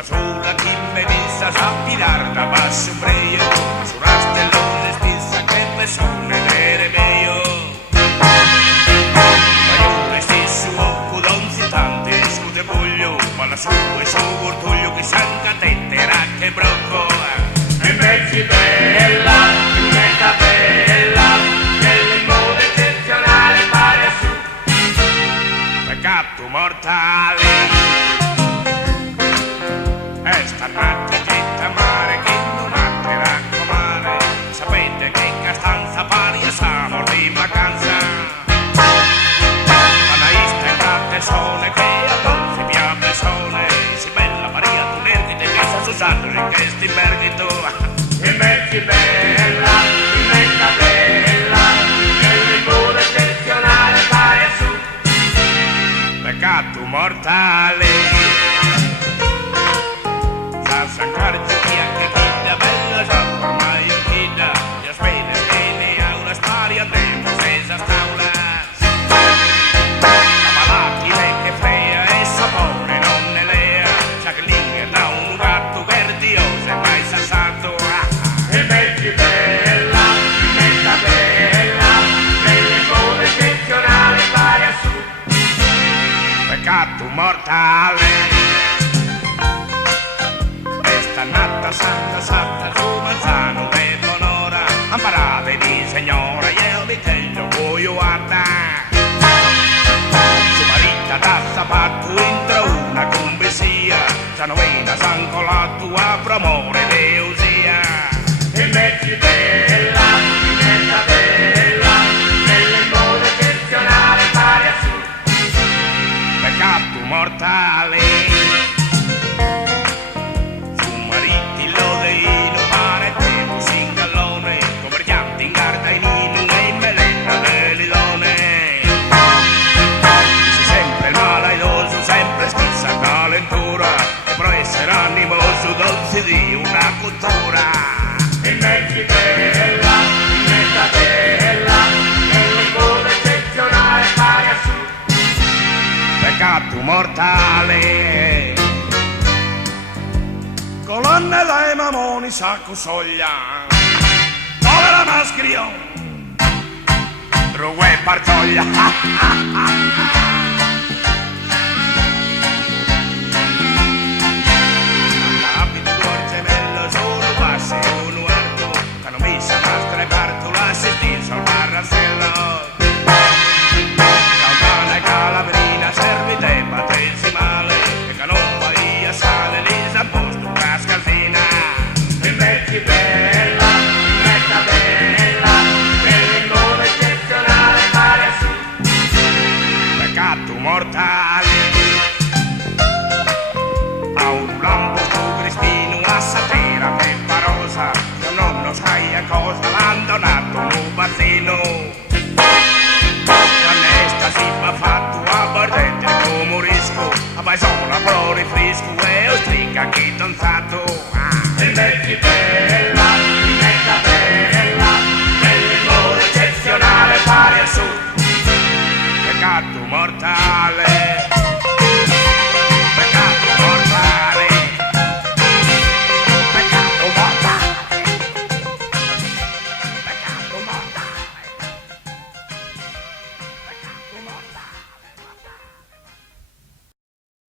basura chi me vista sa tirar da basso un brio, su rastellone stessa che me sono nere meglio. Ma io resti su occo donzi tante scute voglio, ma la sua e su orgoglio che sanca tetterà che brocco. E mezzi bella, metta bella, nel modo eccezionale pari a su. Peccato mortale. Sta notte getta mare che non ha per raccomare. Sapete che in Castanza pari a siamo di vacanza. Ma la ista è persone che a non si piace sone. Si bella Maria tu nervite che sta Susanno in questi merghito. E metti bella, e metta bella, nel modo eccezionale pari a su. Peccato mortale. S'accorge che anche chi da bella sa ormai il chi da gli aspetta che ne ha una storia tempo senza staulas. La malati lei che frea e sapore non ne lea, sa che lingua da un gatto verdioso e mai sassato. E metti bella, metta bella, nelle mode eccezionale pari a su. Peccato mortale. Natta santa santa su manzano e bonora amparate di signora io vi tengo voi guarda su marita da sapato entra una convesia sa novena san colato apro amore de usia e metti bella metta bella nelle mode eccezionale pari a su peccato mortale. Di una cultura e metti bella, metta bella nel modo eccezionale pari a su peccato mortale colonne dai mamoni sacco soglia povera mascherion rugue partoglia un uerto che non mi sa mastra e parto l'assistenza al barrasello campana e calabrina servite battesimale e che non vai a sale lì sa posto una scalfina e metti bella metta bella nel modo eccezionale pari a su peccato mortale a un lampo sto crispino a sapere che parosa io non sai a cosa l'han donato un bazzino l'annesta si m'ha fatto a bardette come risco a paesona pro rifrisco e ostrica chi non sa